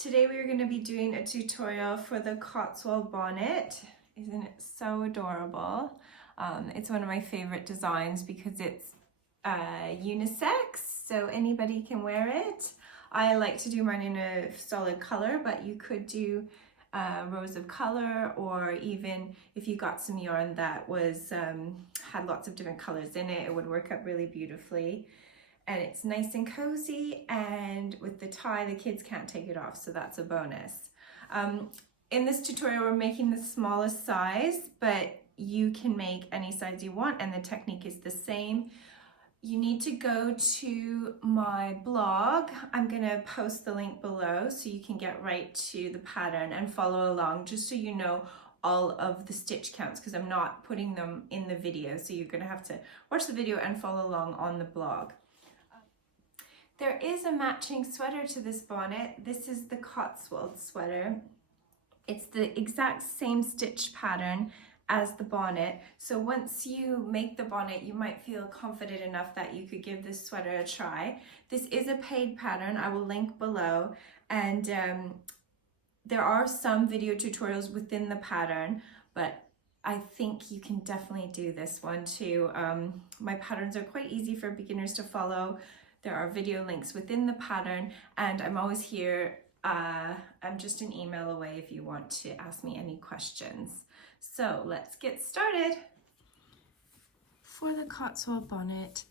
Today we are going to be doing a tutorial for the Cotswold bonnet. Isn't it so adorable? It's one of my favorite designs because it's unisex, so anybody can wear it. I like to do mine in a solid color, but you could do rows of color, or even if you got some yarn that was had lots of different colors in it, it would work up really beautifully. And it's nice and cozy, and with the tie the kids can't take it off, so that's a bonus. In this tutorial we're making the smallest size, but you can make any size you want and the technique is the same. You need to go to my blog. I'm going to post the link below so you can get right to the pattern and follow along, just so you know all of the stitch counts, because I'm not putting them in the video, so you're going to have to watch the video and follow along on the blog. There is a matching sweater to this bonnet. This is the Cotswold Sweater. It's the exact same stitch pattern as the bonnet. So once you make the bonnet, you might feel confident enough that you could give this sweater a try. This is a paid pattern. I will link below. And there are some video tutorials within the pattern, but I think you can definitely do this one too. My patterns are quite easy for beginners to follow. There are video links within the pattern, and I'm always here. I'm just an email away if you want to ask me any questions. So let's get started. For the Cotswold bonnet,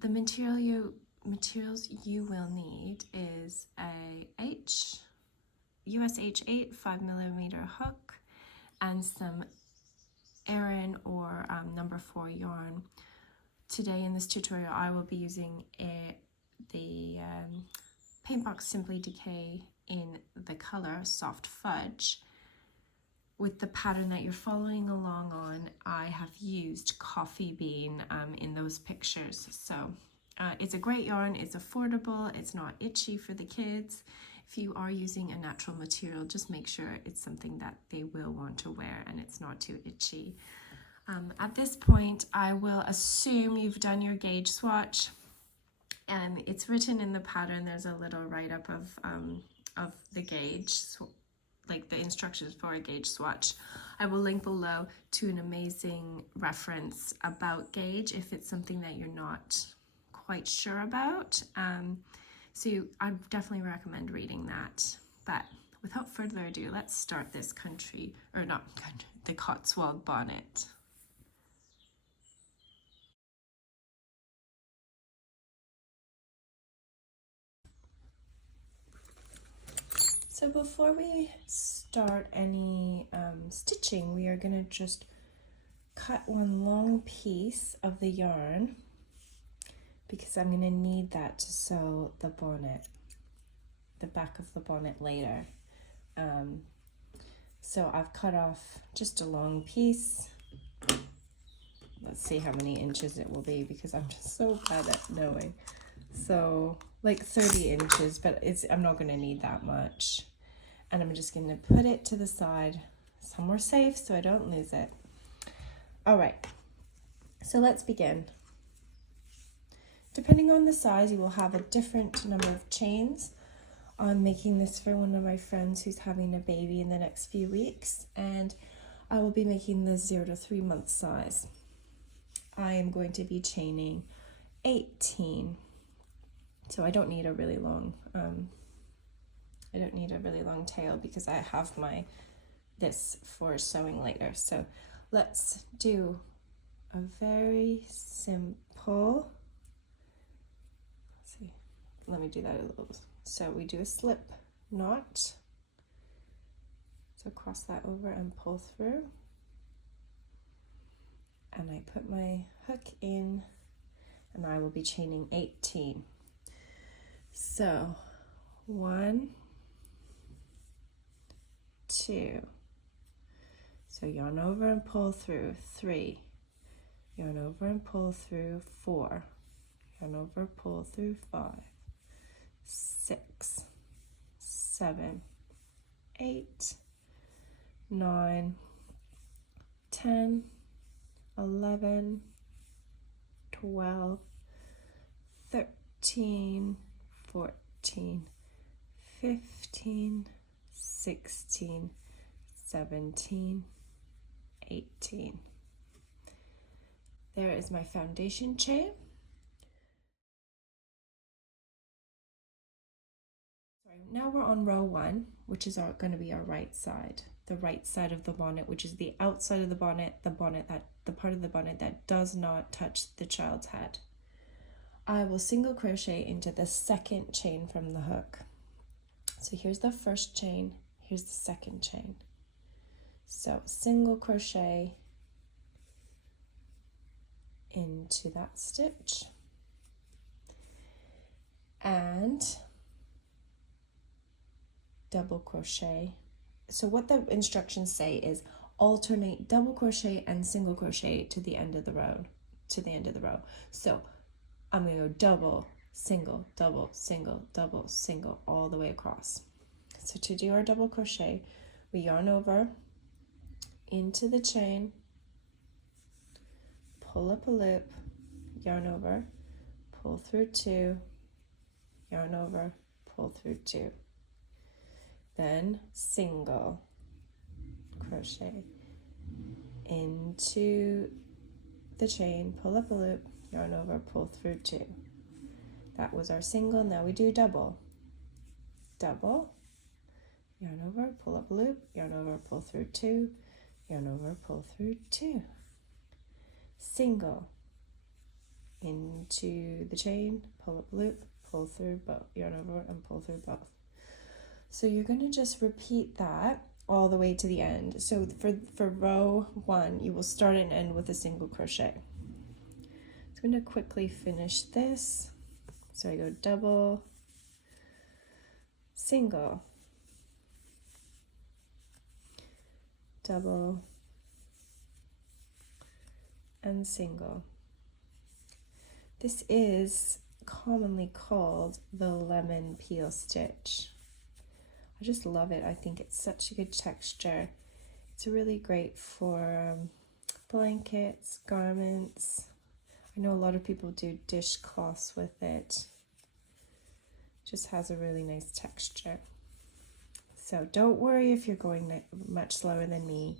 the materials you will need is a US H8 5mm hook and some Aran or number 4 yarn. Today in this tutorial I will be using the Paintbox Simply Decay in the color Soft Fudge. With the pattern that you're following along on, I have used Coffee Bean in those pictures. So it's a great yarn, it's affordable, it's not itchy for the kids. If you are using a natural material, just make sure it's something that they will want to wear and it's not too itchy. At this point, I will assume you've done your gauge swatch, and it's written in the pattern. There's a little write-up of the gauge, like the instructions for a gauge swatch. I will link below to an amazing reference about gauge if it's something that you're not quite sure about. So I definitely recommend reading that. But without further ado, let's start this the Cotswold bonnet. So before we start any stitching, we are going to just cut one long piece of the yarn, because I'm going to need that to sew the bonnet, the back of the bonnet later. So I've cut off just a long piece. Let's see how many inches it will be, because I'm just so bad at knowing. So like 30 inches, but I'm not going to need that much. And I'm just going to put it to the side somewhere safe so I don't lose it. All right, so let's begin. Depending on the size, you will have a different number of chains. I'm making this for one of my friends who's having a baby in the next few weeks, and I will be making the 0 to 3 month size. I am going to be chaining 18. So I don't need a really long tail, because I have this for sewing later. So let's do a very simple, let's see, let me do that a little. So we do a slip knot. So cross that over and pull through. And I put my hook in, and I will be chaining 18. So 1, 2, so yarn over and pull through 3, yarn over and pull through 4, yarn over, pull through 5, 6, 7, 8, 9, 10, 11, 12, 13, 14, 15, 16, 17, 18. There is my foundation chain. Now we're on row 1, which is going to be our right side, the right side of the bonnet, which is the outside of the bonnet, the part of the bonnet that does not touch the child's head. I will single crochet into the second chain from the hook. So here's the first chain, here's the second chain. So single crochet into that stitch and double crochet. So what the instructions say is alternate double crochet and single crochet to the end of the row, So I'm going to go double, single, double, single, double, single all the way across. So to do our double crochet, we yarn over into the chain, pull up a loop, yarn over, pull through 2, yarn over, pull through 2. Then single crochet into the chain, pull up a loop, yarn over, pull through 2. That was our single. Now we do double. Double, yarn over, pull up a loop, yarn over, pull through 2, yarn over, pull through 2. Single into the chain, pull up a loop, pull through both, yarn over and pull through both. So you're going to just repeat that all the way to the end. So for row 1, you will start and end with a single crochet. I'm going to quickly finish this. So I go double, single, double, and single. This is commonly called the lemon peel stitch. I just love it. I think it's such a good texture. It's really great for blankets, garments. I know a lot of people do dishcloths with it. Just has a really nice texture. So don't worry if you're going much slower than me.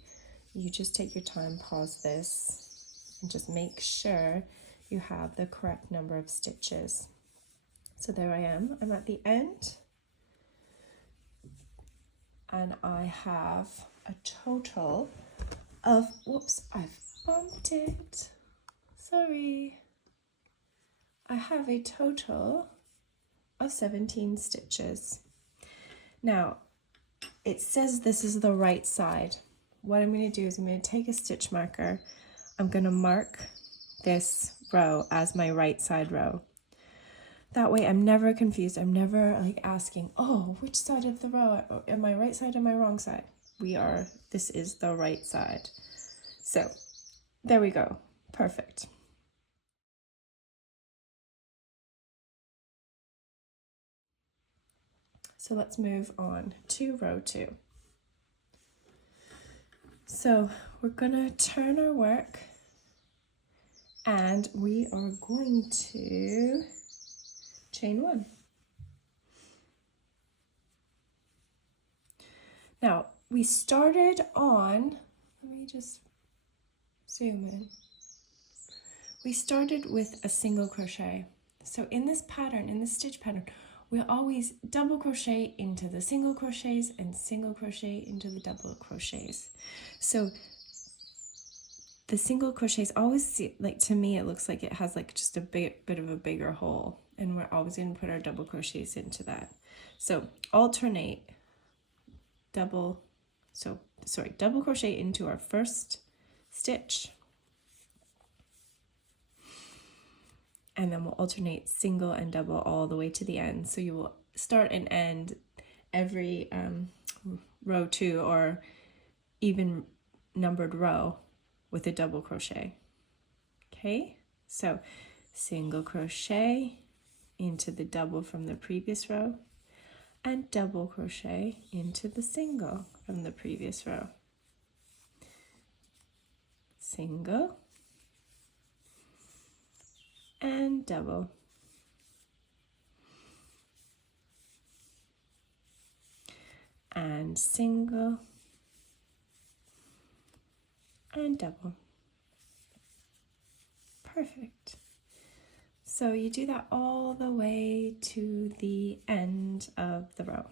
You just take your time, pause this, and just make sure you have the correct number of stitches. So there I am. I'm at the end. And I have a total of, whoops, I've bumped it. Sorry. I have a total of 17 stitches. Now, it says this is the right side. What I'm going to do is I'm going to take a stitch marker. I'm going to mark this row as my right side row. That way I'm never confused. I'm never like asking, oh, which side of the row? Am I right side or am I wrong side? This is the right side. So there we go. Perfect. So let's move on to row 2. So we're gonna turn our work and we are going to chain 1. Now we started on, let me just zoom in. We started with a single crochet. So in this pattern, in this stitch pattern, we always double crochet into the single crochets and single crochet into the double crochets. So the single crochets always like, to me, it looks like it has like just a bit of a bigger hole, and we're always going to put our double crochets into that. So alternate double crochet into our first stitch, and then we'll alternate single and double all the way to the end. So you will start and end every row 2 or even numbered row with a double crochet. Okay, so single crochet into the double from the previous row and double crochet into the single from the previous row. Single and double. and single and double. Perfect. So you do that all the way to the end of the row.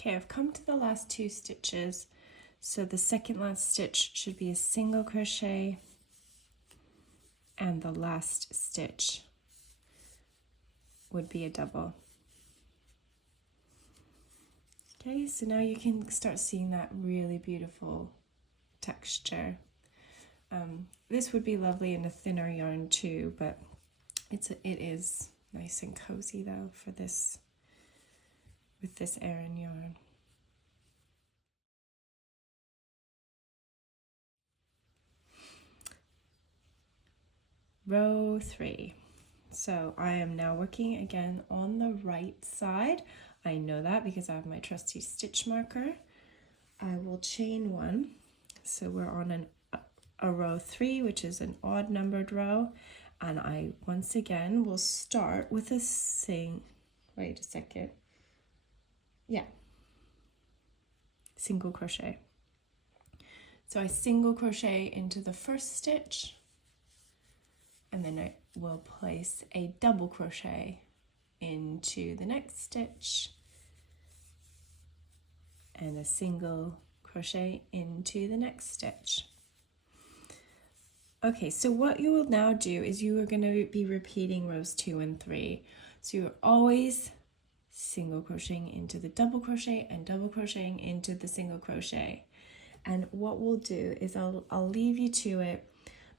Okay, I've come to the last 2 stitches, so the second last stitch should be a single crochet and the last stitch would be a double. Okay, so now you can start seeing that really beautiful texture. This would be lovely in a thinner yarn too, but it is nice and cozy though for this, with this Aran yarn. Row 3. So I am now working again on the right side. I know that because I have my trusty stitch marker. I will chain 1. So we're on a row 3, which is an odd numbered row. And I once again will start with a wait a second. Yeah. Single crochet. So I single crochet into the first stitch, and then I will place a double crochet into the next stitch and a single crochet into the next stitch. Okay, so what you will now do is you are going to be repeating rows 2 and 3. So you're always single crocheting into the double crochet and double crocheting into the single crochet. And what we'll do is I'll leave you to it.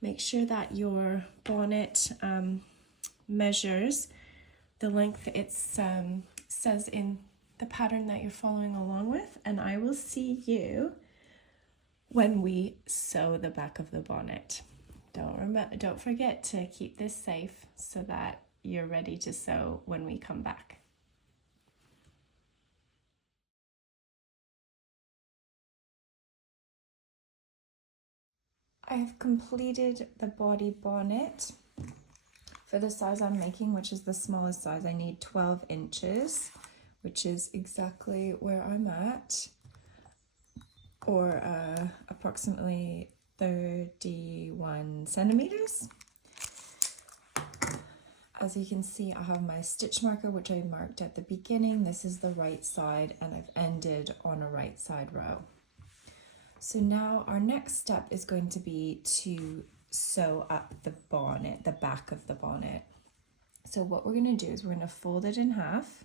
Make sure that your bonnet measures the length it says in the pattern that you're following along with, and I will see you when we sew the back of the bonnet. Don't forget to keep this safe so that you're ready to sew when we come back. I have completed the body bonnet for the size I'm making, which is the smallest size. I need 12 inches, which is exactly where I'm at, or approximately 31 centimeters. As you can see, I have my stitch marker, which I marked at the beginning. This is the right side, and I've ended on a right side row. So now our next step is going to be to sew up the bonnet, the back of the bonnet. So what we're going to do is we're going to fold it in half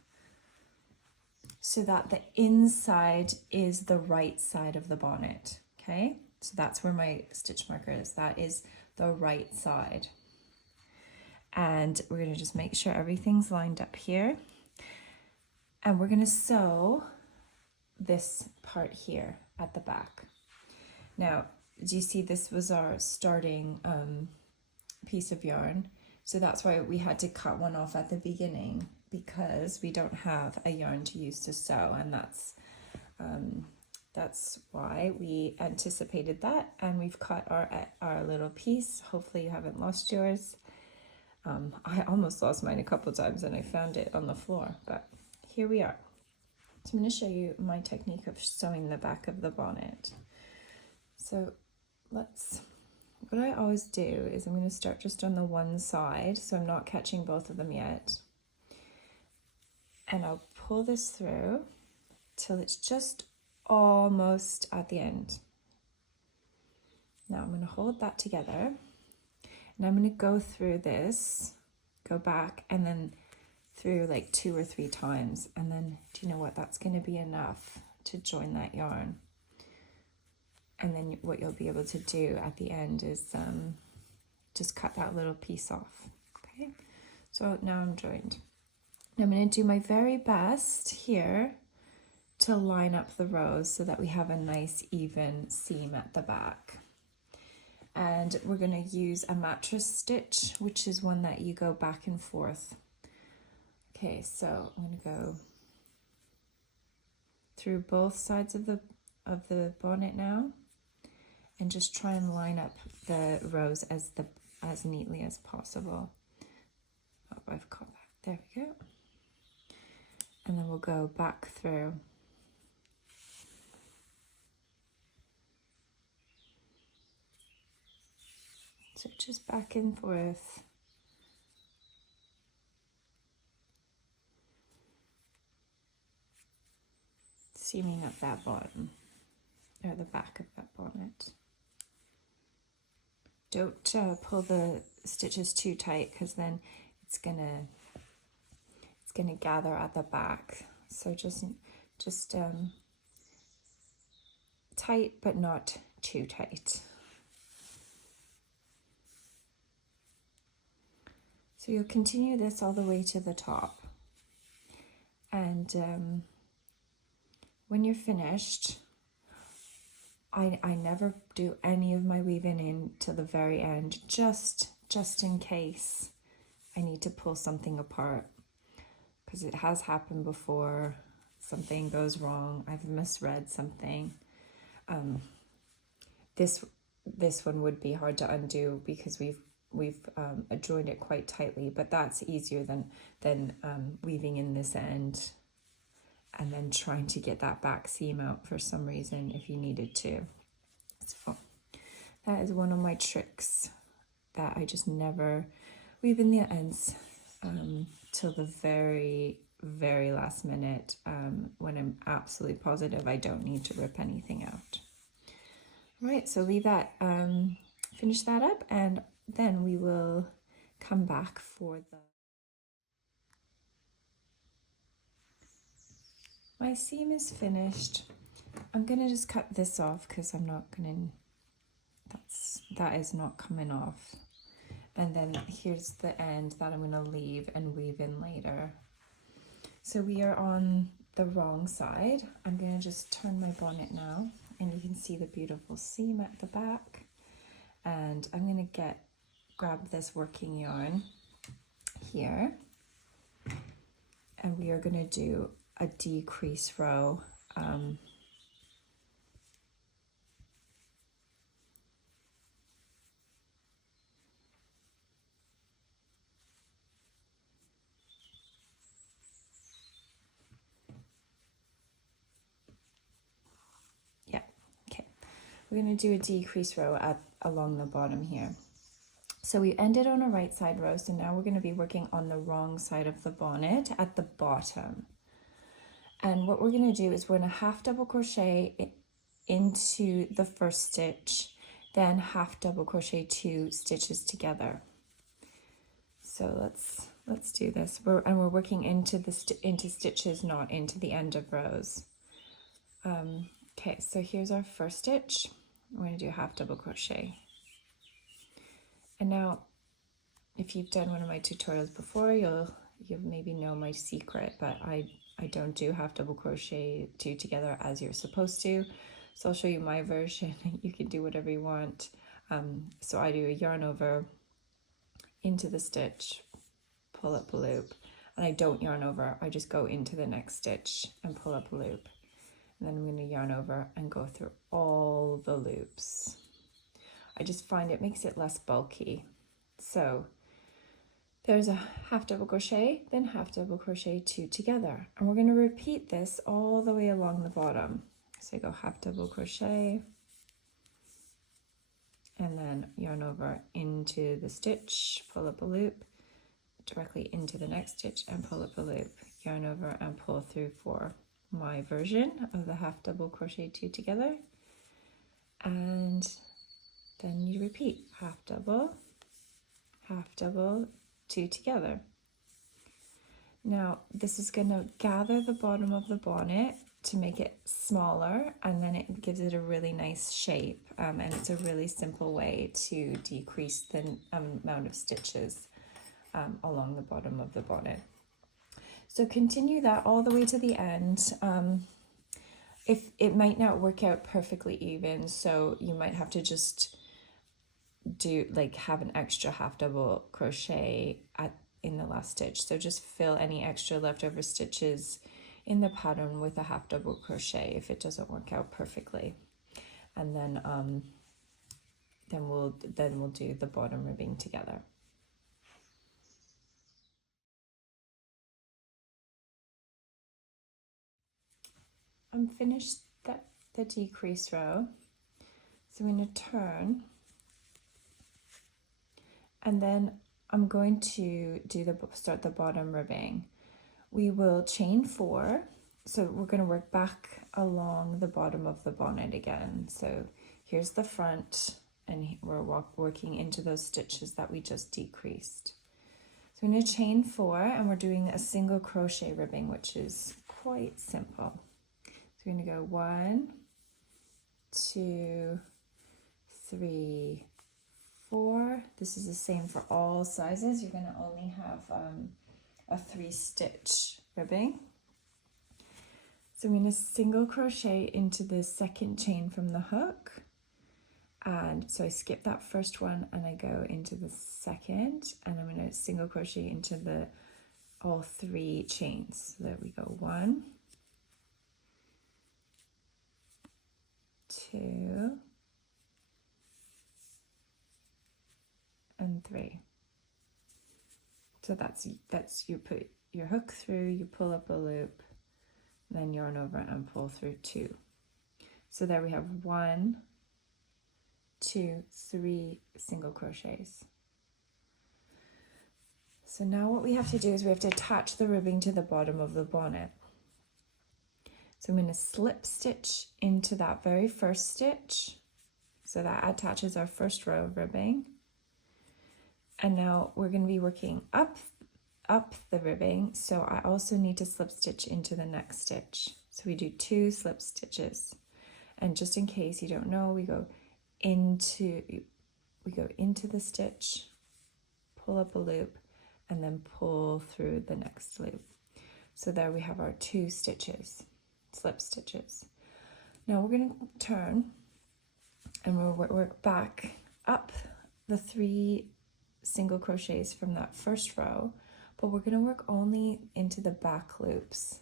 so that the inside is the right side of the bonnet. Okay, so that's where my stitch marker is. That is the right side. And we're going to just make sure everything's lined up here. And we're going to sew this part here at the back. Now, do you see this was our starting piece of yarn? So that's why we had to cut one off at the beginning, because we don't have a yarn to use to sew, and that's why we anticipated that, and we've cut our little piece. Hopefully you haven't lost yours. I almost lost mine a couple times and I found it on the floor, but here we are. So I'm going to show you my technique of sewing the back of the bonnet. So what I always do is I'm going to start just on the one side, so I'm not catching both of them yet. And I'll pull this through till it's just almost at the end. Now I'm going to hold that together, and I'm going to go through this, go back, and then through like 2 or 3 times. And then, do you know what? That's going to be enough to join that yarn. And then what you'll be able to do at the end is just cut that little piece off. Okay, so now I'm joined. I'm going to do my very best here to line up the rows so that we have a nice even seam at the back. And we're going to use a mattress stitch, which is one that you go back and forth. Okay, so I'm going to go through both sides of the bonnet now, and just try and line up the rows as neatly as possible. Oh, I've caught that. There we go. And then we'll go back through. So just back and forth. Seaming up that bottom, or the back of that bonnet. Don't pull the stitches too tight, because then it's gonna gather at the back. So just tight, but not too tight. So you'll continue this all the way to the top, and when you're finished, I never do any of my weaving in till the very end, just in case I need to pull something apart, because it has happened before. Something goes wrong, I've misread something. This one would be hard to undo because we've joined it quite tightly, but that's easier than weaving in this end and then trying to get that back seam out for some reason if you needed to. So that is one of my tricks that I just never weave in the ends till the very, very last minute, when I'm absolutely positive I don't need to rip anything out. All right, so leave that, finish that up, and then we will come back for the... My seam is finished. I'm gonna just cut this off because I'm not gonna, that is not coming off. And then here's the end that I'm gonna leave and weave in later. So we are on the wrong side. I'm gonna just turn my bonnet now, and you can see the beautiful seam at the back. And I'm gonna grab this working yarn here, and we are gonna do a decrease row. Yeah, okay. We're going to do a decrease row along the bottom here. So we ended on a right side row, so now we're going to be working on the wrong side of the bonnet at the bottom. And what we're going to do is we're going to half double crochet into the first stitch, then half double crochet 2 stitches together. So let's do this. We're working into into stitches, not into the end of rows. Okay, so here's our first stitch. We're going to do half double crochet. And now, if you've done one of my tutorials before, you'll maybe know my secret, but I don't do half double crochet 2 together as you're supposed to. So I'll show you my version. You can do whatever you want. So I do a yarn over into the stitch, pull up a loop, and I don't yarn over. I just go into the next stitch and pull up a loop. And then I'm going to yarn over and go through all the loops. I just find it makes it less bulky. So there's a half double crochet, then half double crochet 2 together. And we're going to repeat this all the way along the bottom. So I go half double crochet, and then yarn over into the stitch, pull up a loop, directly into the next stitch and pull up a loop, yarn over and pull through for my version of the half double crochet 2 together. And then you repeat half double, 2 together. Now this is going to gather the bottom of the bonnet to make it smaller, and then it gives it a really nice shape, and it's a really simple way to decrease the amount of stitches along the bottom of the bonnet. So continue that all the way to the end. If it might not work out perfectly even, so you might have to just do like have an extra half double crochet in the last stitch. So just fill any extra leftover stitches in the pattern with a half double crochet if it doesn't work out perfectly. And then we'll do the bottom ribbing together. I'm finished the decrease row, so I'm going to turn, and then I'm going to start the bottom ribbing. We will chain 4, so we're going to work back along the bottom of the bonnet again. So here's the front, and we're working into those stitches that we just decreased. So I'm going to chain 4, and we're doing a single crochet ribbing, which is quite simple. So we're going to go 1, 2, 3, 4. This is the same for all sizes. You're going to only have a 3-stitch ribbing. So I'm going to single crochet into the second chain from the hook, and so I skip that first one and I go into the second, and I'm going to single crochet into all 3 chains. So there we go. 1, 2, and 3. So that's you put your hook through, you pull up a loop, then yarn over and pull through 2. So there we have 1, 2, 3 single crochets. So now what we have to do is we have to attach the ribbing to the bottom of the bonnet. So I'm going to slip stitch into that very first stitch, so that attaches our first row of ribbing. And now we're going to be working up the ribbing, so I also need to slip stitch into the next stitch. So we do 2 slip stitches, and just in case you don't know, we go into the stitch, pull up a loop, and then pull through the next loop. So there we have our 2 stitches, slip stitches. Now we're going to turn, and we'll work back up the 3 single crochets from that first row, but we're going to work only into the back loops.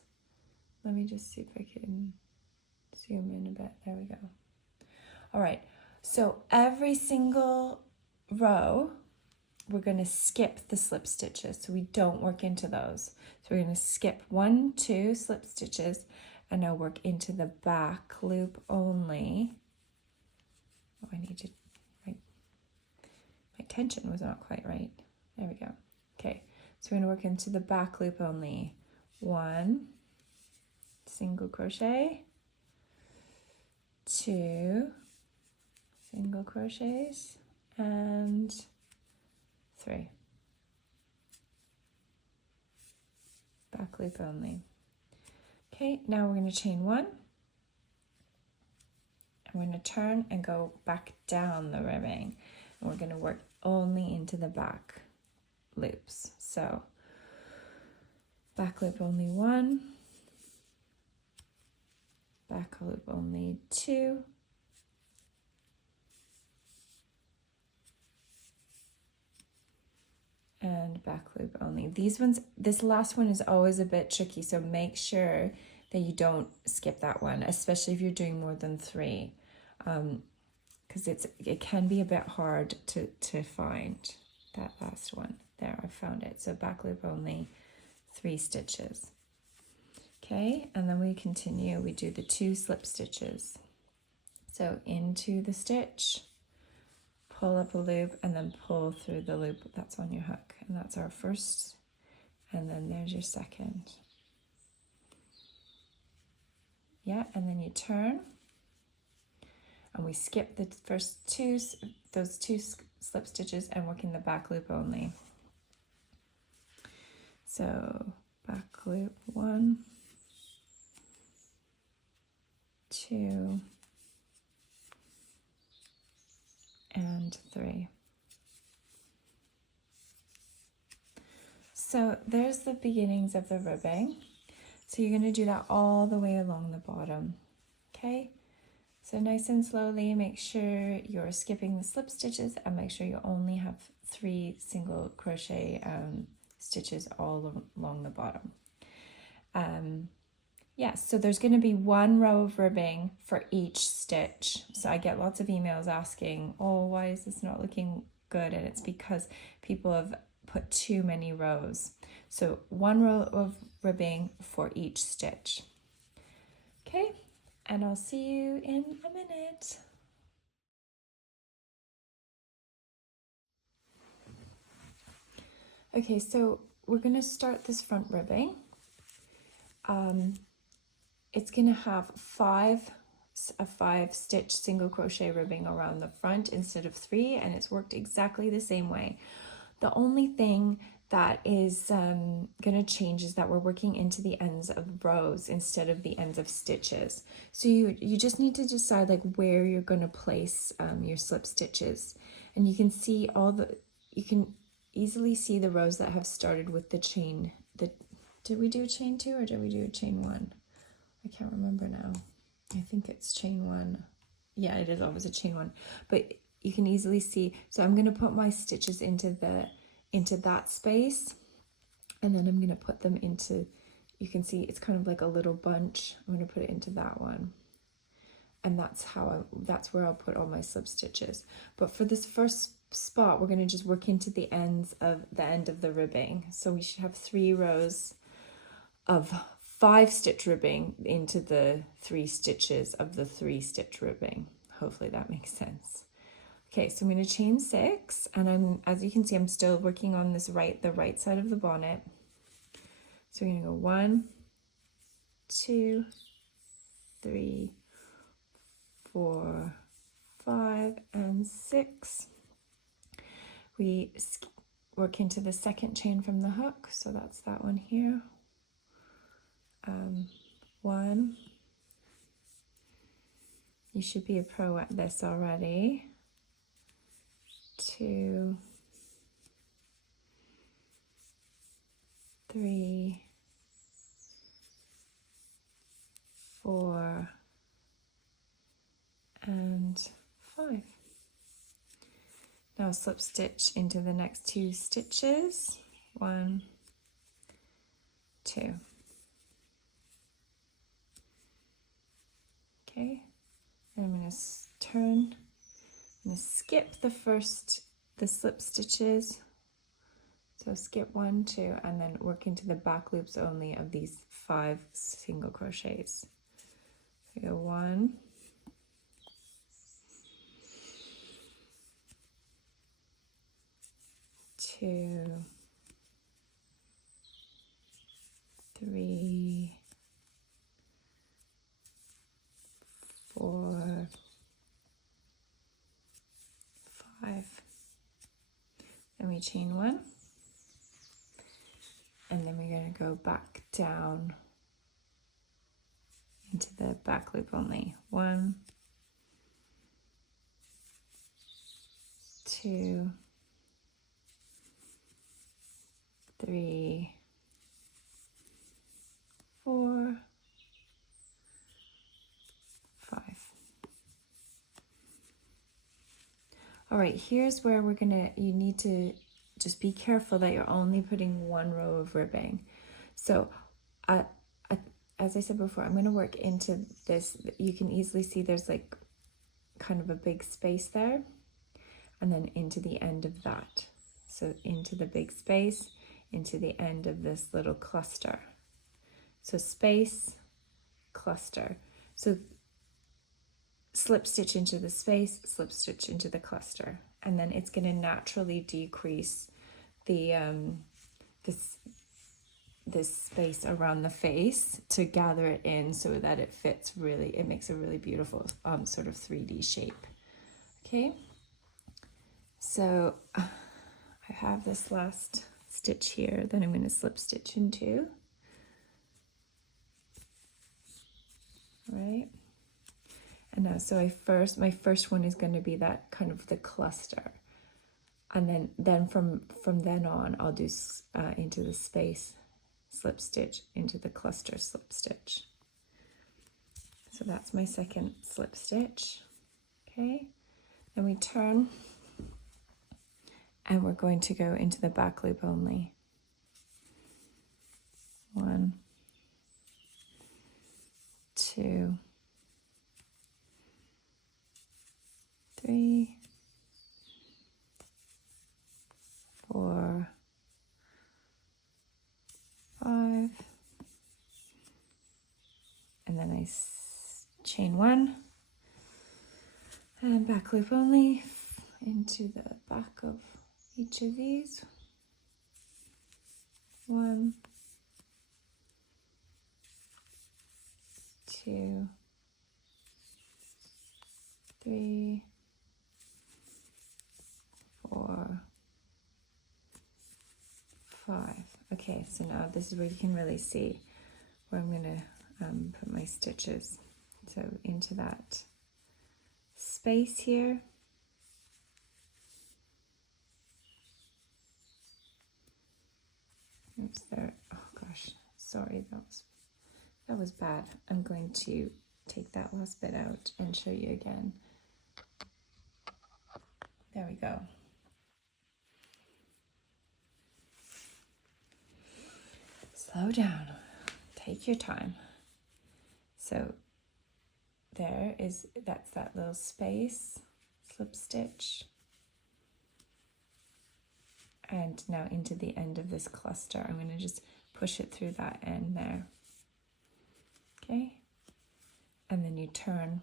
Let me just see if I can zoom in a bit. There we go. All right, so every single row we're going to skip the slip stitches, so we don't work into those. So we're going to skip 1, 2 slip stitches, and now work into the back loop only. Oh, I need to, my tension was not quite right. There we go. Okay, so we're going to work into the back loop only. 1 single crochet, 2 single crochets, and 3. Back loop only. Okay, now we're going to chain 1. I'm going to turn and go back down the ribbing, and we're going to work only into the back loops. So back loop only 1, back loop only 2, and back loop only. This last one is always a bit tricky, so make sure that you don't skip that one, especially if you're doing more than 3, because it can be a bit hard to find that last one. There, I found it. So back loop only 3 stitches. Okay, and then we continue. We do the 2 slip stitches. So into the stitch, pull up a loop, and then pull through the loop that's on your hook. And that's our first, and then there's your second. Yeah, and then you turn, and we skip the first those two slip stitches and work in the back loop only. So back loop 1, 2, and 3. So there's the beginnings of the ribbing. So you're going to do that all the way along the bottom. Okay, so nice and slowly make sure you're skipping the slip stitches and make sure you only have 3 single crochet stitches all along the bottom. Yes, so there's going to be 1 row of ribbing for each stitch. So I get lots of emails asking, oh, why is this not looking good? And it's because people have put too many rows. So 1 row of ribbing for each stitch. Okay, and I'll see you in a minute. Okay, so we're going to start this front ribbing. It's going to have a 5 stitch single crochet ribbing around the front instead of 3, and it's worked exactly the same way. The only thing that is going to change is that we're working into the ends of rows instead of the ends of stitches. So you just need to decide like where you're going to place your slip stitches, and you can see you can easily see the rows that have started with the chain. Did we do a chain 2 or did we do a chain 1? I can't remember now. I think it's chain 1. Yeah, it is always a chain 1. But you can easily see. So I'm going to put my stitches into that space, and then I'm going to put them into, you can see it's kind of like a little bunch. I'm going to put it into that one. And that's where I'll put all my slip stitches. But for this first spot, we're going to just work into the end of the ribbing. So we should have 3 rows of 5 stitch ribbing into the 3 stitches of the 3 stitch ribbing. Hopefully that makes sense. Okay, so I'm going to chain 6, and as you can see, I'm still working on this the right side of the bonnet. So we're going to go 1, 2, 3, 4, 5, and 6. We work into the second chain from the hook, so that's that one here. 1. You should be a pro at this already. 2, 3, 4, and 5. Now slip stitch into the next 2 stitches. 1, 2. Okay, and I'm going to turn. I'm going to skip the slip stitches. So skip 1, 2, and then work into the back loops only of these 5 single crochets. So go 1, 2, 3, 4, 5. Then we chain 1, and then we're going to go back down into the back loop only. 1, 2, 3, 4, 5. All right, here's where you need to just be careful that you're only putting 1 row of ribbing. So as I said before, I'm going to work into this. You can easily see there's like kind of a big space there, and then into the end of that. So into the big space, into the end of this little cluster. So space, cluster. So slip stitch into the space, slip stitch into the cluster, and then it's going to naturally decrease the this space around the face to gather it in so that it fits it makes a really beautiful sort of 3D shape. Okay, so I have this last stitch here that I'm going to slip stitch into. All right. And now, so my first one is going to be that kind of the cluster. And then from then on, I'll do into the space slip stitch into the cluster slip stitch. So that's my second slip stitch. Okay, then we turn and we're going to go into the back loop only. 1, 2, 3, 4, 5, and then I chain 1 and back loop only into the back of each of these. 1, 2, 3, 4, 5. Okay, so now this is where you can really see where I'm going to put my stitches. So into that space here. Oops, there. Oh gosh, sorry, that was bad. I'm going to take that last bit out and show you again. There we go. Slow down, take your time. So that's that little space, slip stitch. And now into the end of this cluster, I'm going to just push it through that end there. Okay, and then you turn,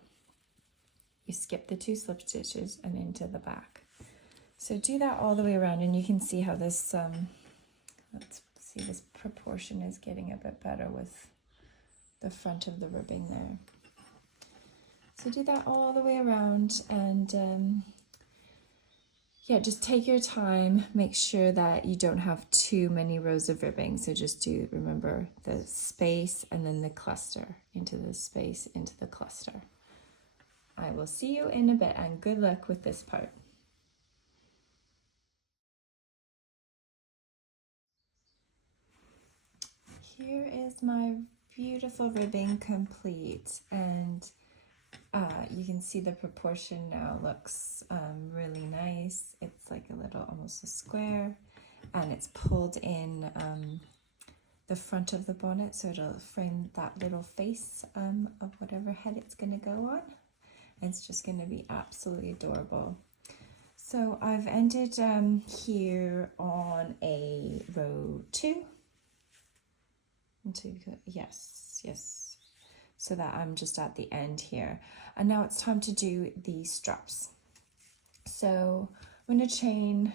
you skip the 2 slip stitches and into the back. So do that all the way around, and you can see how this, let's see, this proportion is getting a bit better with the front of the ribbing there. So do that all the way around, and yeah, just take your time, make sure that you don't have too many rows of ribbing. So just remember the space and then the cluster, into the space, into the cluster. I will see you in a bit, and good luck with this part. Here is my beautiful ribbing complete, and you can see the proportion now looks really nice. It's like a little, almost a square, and it's pulled in the front of the bonnet, so it'll frame that little face of whatever head it's going to go on. It's just going to be absolutely adorable. So I've ended here on a row 2. Yes. So that I'm just at the end here. And now it's time to do the straps. So I'm going to chain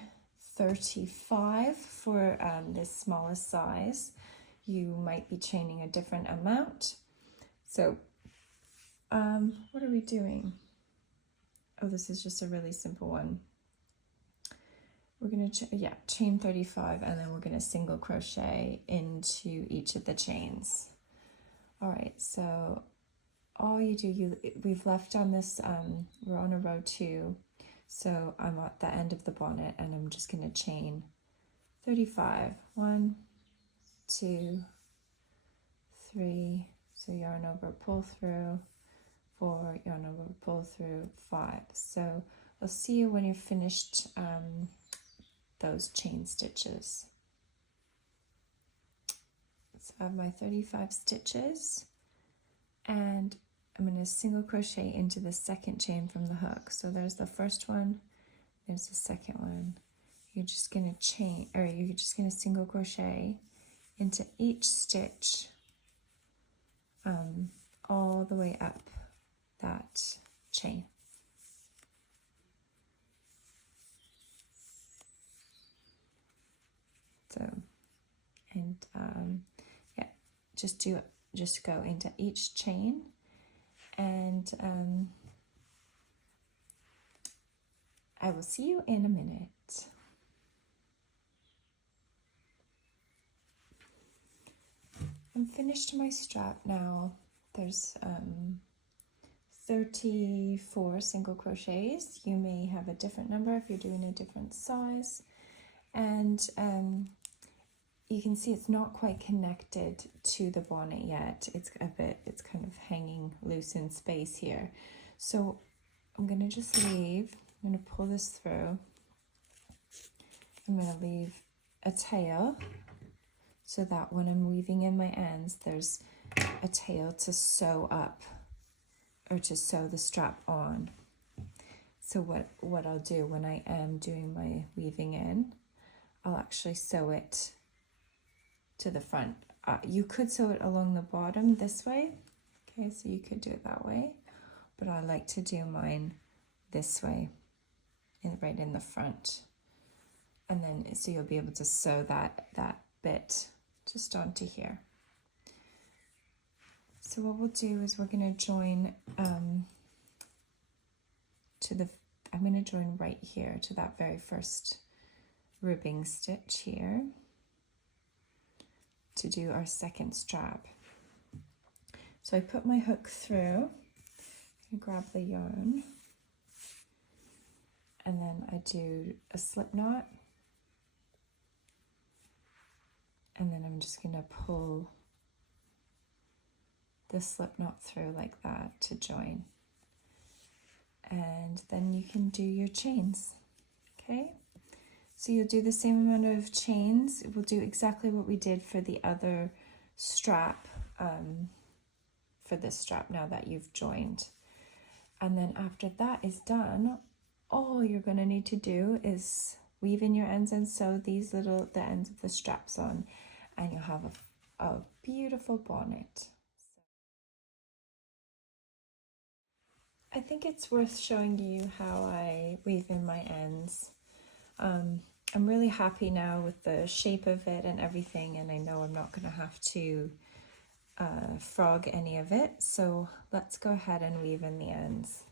35 for this smallest size. You might be chaining a different amount. So what are we doing? Oh, this is just a really simple one. We're going to chain 35, and then we're going to single crochet into each of the chains. All right, so all you do, we've left on this, we're on a row 2, so I'm at the end of the bonnet, and I'm just going to chain 35. 1, 2, 3, so yarn over, pull through, 4, yarn over, pull through, 5. So I'll see you when you've finished those chain stitches. So I have my 35 stitches, and I'm going to single crochet into the second chain from the hook. So there's the first one, there's the second one. You're just going to chain, or you're just going to single crochet into each stitch all the way up that chain. So, and yeah, just go into each chain, and I will see you in a minute. I'm finished my strap now. There's 34 single crochets. You may have a different number if you're doing a different size. And you can see it's not quite connected to the bonnet yet. It's kind of hanging loose in space here. So I'm going to just leave, I'm going to pull this through. I'm going to leave a tail so that when I'm weaving in my ends, there's a tail to sew up or to sew the strap on. So what I'll do when I am doing my weaving in, I'll actually sew it to the front. You could sew it along the bottom this way. Okay, so you could do it that way, but I like to do mine this way, right in the front. And then, so you'll be able to sew that bit just onto here. So what we'll do is we're going to join I'm going to join right here to that very first ribbing stitch here to do our second strap. So I put my hook through, I grab the yarn, and then I do a slip knot, and then I'm just going to pull the slip knot through like that to join. And then you can do your chains. Okay, so you'll do the same amount of chains. We'll do exactly what we did for the other strap, for this strap now that you've joined. And then after that is done, all you're going to need to do is weave in your ends and sew the ends of the straps on, and you'll have a beautiful bonnet. I think it's worth showing you how I weave in my ends. I'm really happy now with the shape of it and everything, and I know I'm not going to have to frog any of it. So let's go ahead and weave in the ends.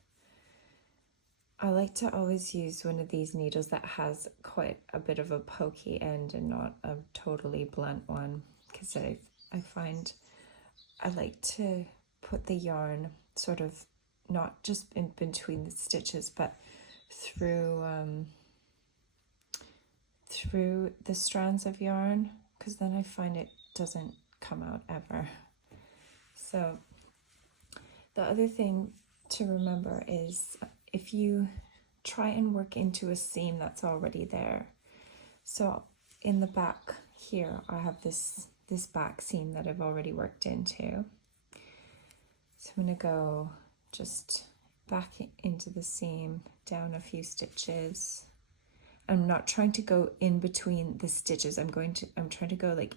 I like to always use one of these needles that has quite a bit of a pokey end and not a totally blunt one, because I find I like to put the yarn sort of not just in between the stitches, but through the strands of yarn, because then I find it doesn't come out ever. So the other thing to remember is if you try and work into a seam that's already there. So in the back here, I have this back seam that I've already worked into. So I'm going to go just back into the seam, down a few stitches. I'm not trying to go in between the stitches. I'm trying to go like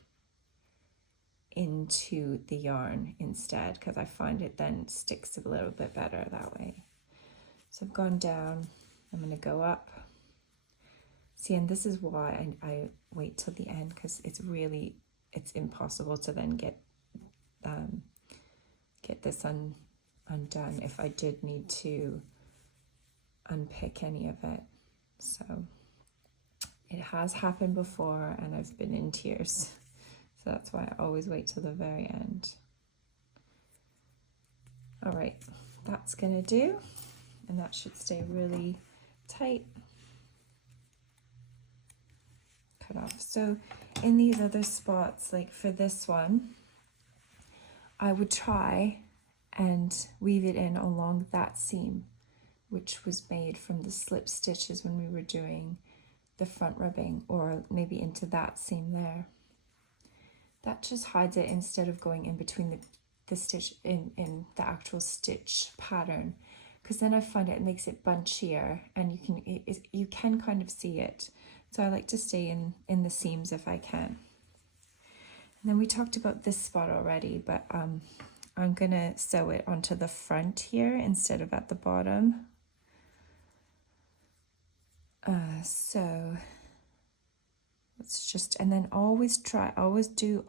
into the yarn instead, because I find it then sticks a little bit better that way. So I've gone down, I'm going to go up. See, and this is why I wait till the end, because it's impossible to then get this undone if I did need to unpick any of it. So it has happened before and I've been in tears. So that's why I always wait till the very end. All right, that's gonna do, and that should stay really tight. Cut off. So in these other spots, like for this one, I would try and weave it in along that seam, which was made from the slip stitches when we were doing the front ribbing, or maybe into that seam there. That just hides it instead of going in between the stitch in the actual stitch pattern, because then I find it makes it bunchier and you can kind of see it. So I like to stay in the seams if I can. And then we talked about this spot already, but I'm gonna sew it onto the front here instead of at the bottom. So let's just, and then always do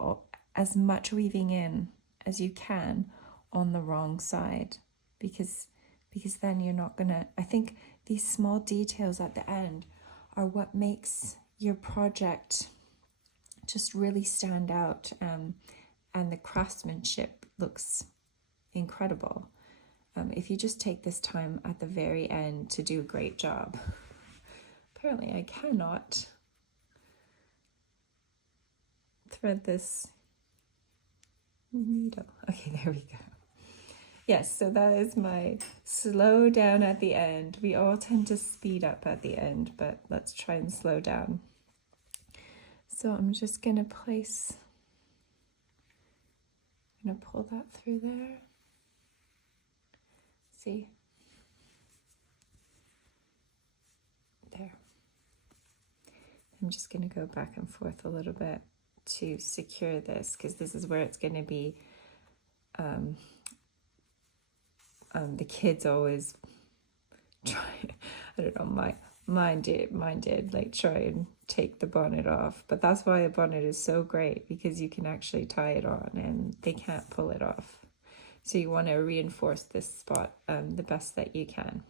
as much weaving in as you can on the wrong side, because then you're not gonna, I think these small details at the end are what makes your project just really stand out, and the craftsmanship looks incredible. if you just take this time at the very end to do a great job. Apparently I cannot thread this needle. Okay, there we go. Yes, so that is my slow down at the end. We all tend to speed up at the end, but let's try and slow down. So I'm just gonna pull that through there. See? There. I'm just gonna go back and forth a little bit to secure this, because this is where it's gonna be the kids always try, I don't know, mine did like try and take the bonnet off, but that's why the bonnet is so great, because you can actually tie it on and they can't pull it off. So you want to reinforce this spot the best that you can.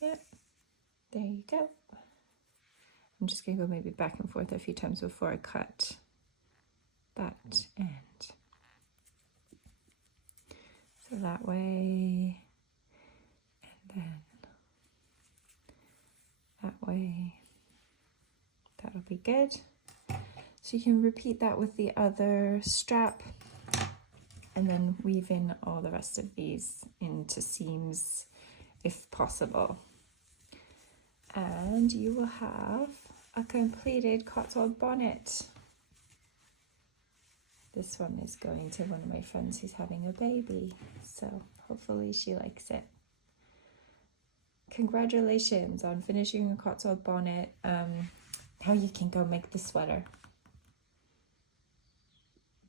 Yeah, there you go. I'm just going to go maybe back and forth a few times before I cut that end. So that way, and then that way. That'll be good. So you can repeat that with the other strap and then weave in all the rest of these into seams if possible. And you will have a completed Cotswold bonnet. This one is going to one of my friends who's having a baby, so hopefully she likes it. Congratulations on finishing a Cotswold bonnet. Now you can go make the sweater.